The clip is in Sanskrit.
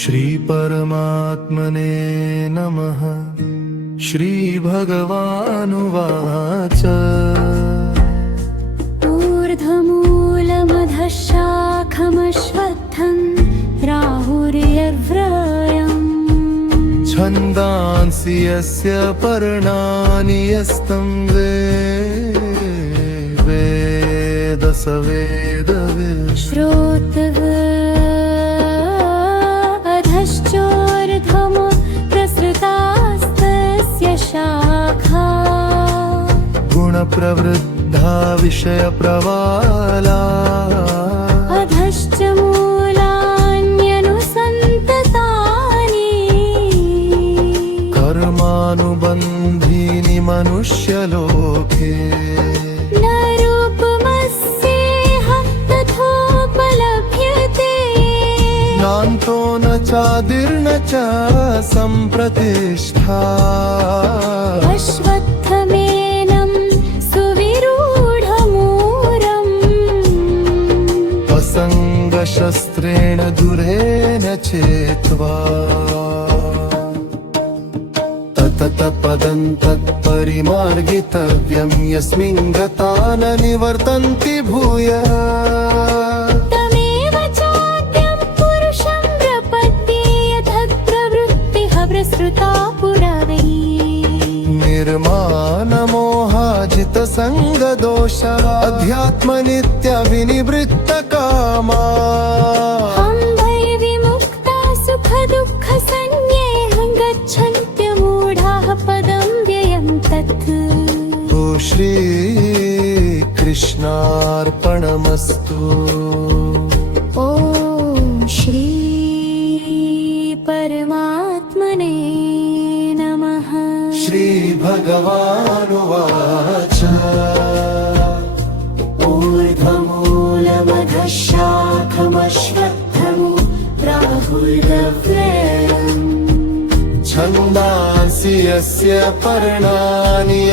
श्रीपरमात्मने नमः। श्रीभगवानुवाच ऊर्ध्वमूलमधः शाखमश्वत्थं राहुर्यव्रयम् छन्दांसि यस्य पर्णानि यस्तं वेद स वेदवित्। श्रोत्रधश्चोर्ध्वमो प्रसृतास्तस्य शाखा गुणप्रवृद्धा विषयप्रवाला अधश्च मूलान्यनुसन्ततानि कर्मानुबन्धीनि मनुष्यलोके न रूपमस्येह तथोपलभ्यते नान्तो न चादिर्न च सम्प्रतिष्ठा अश्वत्थमेनं सुविरूढमूलम् असङ्गशस्त्रेण दूरेण चेत्वा ततपदं तत्परिमार्गितव्यं यस्मिन् गता न निवर्तन्ति भूयः तमेव चाद्यं पुरुषं प्रपद्ये यथप्रवृत्तिः प्रसृता पुरवैः निर्मानमोहाजितसङ्गदोष अध्यात्मनित्यविनिवृत्तकामा अम्भैर्विमुक्ता सुखदुःखसंज्ञैः गच्छन्त्यमूढाः पदं व्ययं तत्। ओ श्रीकृष्णार्पणमस्तु। ॐ श्री परमात्मने नमः। श्रीभगवानुवाच ऊर्ध्वमूलमधः शाखमश्वत्थं राहुर्यव्रयम् छन्दांसि यस्य पर्णानि